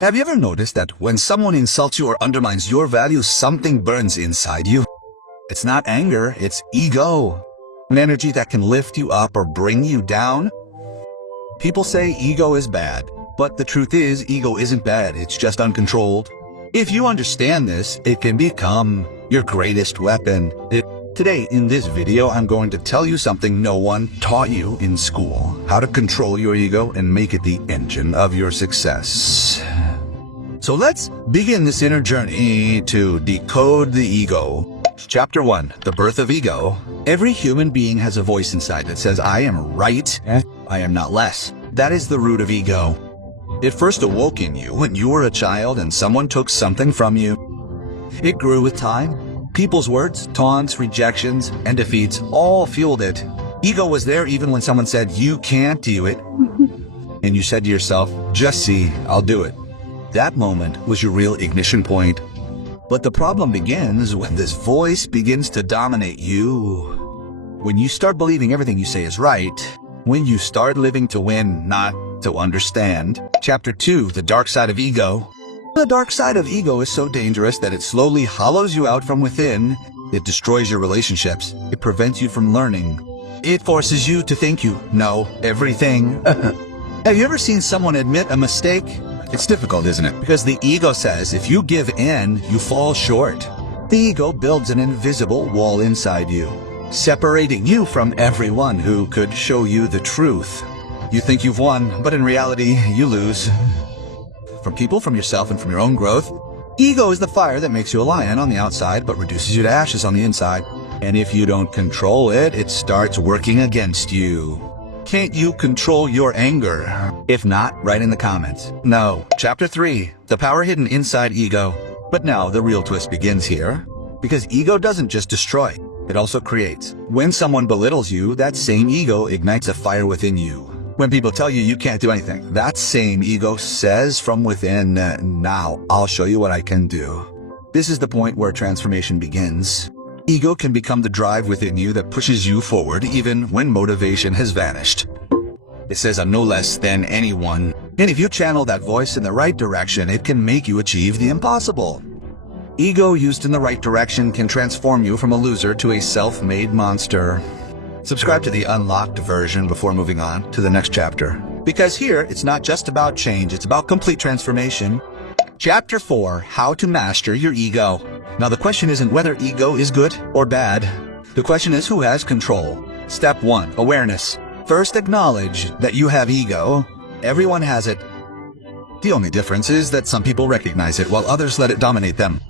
Have you ever noticed that when someone insults you or undermines your values, something burns inside you? It's not anger, it's ego. An energy that can lift you up or bring you down. People say ego is bad, but the truth is ego isn't bad, it's just uncontrolled. If you understand this, it can become your greatest weapon. Today, in this video, I'm going to tell you something no one taught you in school. How to control your ego and make it the engine of your success. So let's begin this inner journey to decode the ego. Chapter 1, the birth of ego. Every human being has a voice inside that says, I am right, I am not less. That is the root of ego. It first awoke in you when you were a child and someone took something from you. It grew with time. People's words, taunts, rejections, and defeats all fueled it. Ego was there even when someone said, you can't do it. And you said to yourself, just see, I'll do it. That moment was your real ignition point. But the problem begins when this voice begins to dominate you. When you start believing everything you say is right. When you start living to win, not to understand. Chapter 2, the dark side of ego. The dark side of ego is so dangerous that it slowly hollows you out from within. It destroys your relationships. It prevents you from learning. It forces you to think you know everything. Have you ever seen someone admit a mistake? It's difficult, isn't it? Because the ego says if you give in, you fall short. The ego builds an invisible wall inside you, separating you from everyone who could show you the truth. You think you've won, but in reality, you lose. From people, from yourself, and from your own growth. Ego is the fire that makes you a lion on the outside, but reduces you to ashes on the inside. And if you don't control it, it starts working against you. Can't you control your anger? If not, write in the comments. No. Chapter 3, the power hidden inside ego. But now the real twist begins here. Because ego doesn't just destroy, it also creates. When someone belittles you, that same ego ignites a fire within you. When people tell you you can't do anything, that same ego says from within, now I'll show you what I can do. This is the point where transformation begins. Ego can become the drive within you that pushes you forward even when motivation has vanished. It says I'm no less than anyone. And if you channel that voice in the right direction, it can make you achieve the impossible. Ego used in the right direction can transform you from a loser to a self-made monster. Subscribe to the unlocked version before moving on to the next chapter. Because here, it's not just about change, it's about complete transformation. Chapter 4, how to master your ego. Now the question isn't whether ego is good or bad. The question is who has control. Step 1, awareness. First acknowledge that you have ego. Everyone has it. The only difference is that some people recognize it while others let it dominate them.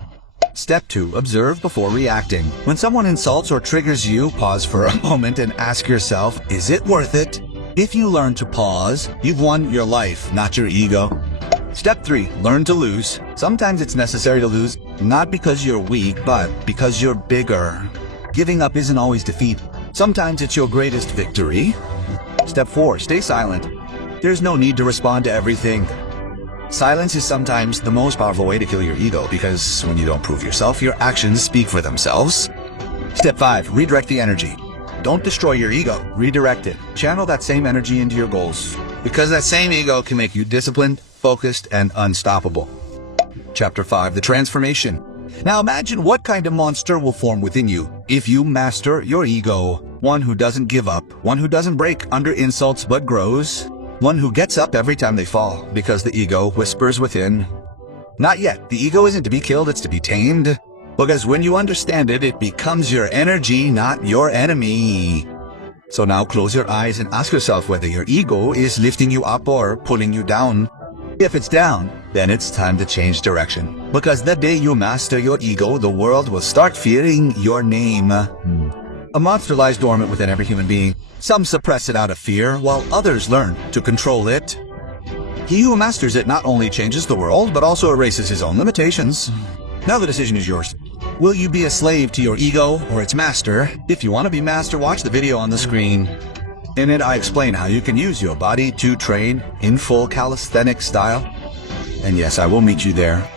Step 2, observe before reacting. When someone insults or triggers you, pause for a moment and ask yourself, is it worth it? If you learn to pause, you've won your life, not your ego. Step 3, learn to lose. Sometimes it's necessary to lose, not because you're weak, but because you're bigger. Giving up isn't always defeat. Sometimes it's your greatest victory. Step 4, stay silent. There's no need to respond to everything. Silence is sometimes the most powerful way to kill your ego because when you don't prove yourself, your actions speak for themselves. Step 5, redirect the energy. Don't destroy your ego, redirect it. Channel that same energy into your goals because that same ego can make you disciplined, focused, and unstoppable. Chapter 5, the transformation. Now imagine what kind of monster will form within you if you master your ego. One who doesn't give up, one who doesn't break under insults but grows, one who gets up every time they fall because the ego whispers within. Not yet. The ego isn't to be killed, it's to be tamed. Because when you understand it, it becomes your energy, not your enemy. So now close your eyes and ask yourself whether your ego is lifting you up or pulling you down. If it's down, then it's time to change direction. Because the day you master your ego, the world will start fearing your name. A monster lies dormant within every human being. Some suppress it out of fear, while others learn to control it. He who masters it not only changes the world, but also erases his own limitations. Now the decision is yours. Will you be a slave to your ego or its master? If you want to be master, watch the video on the screen. In it, I explain how you can use your body to train in full calisthenic style. And yes, I will meet you there.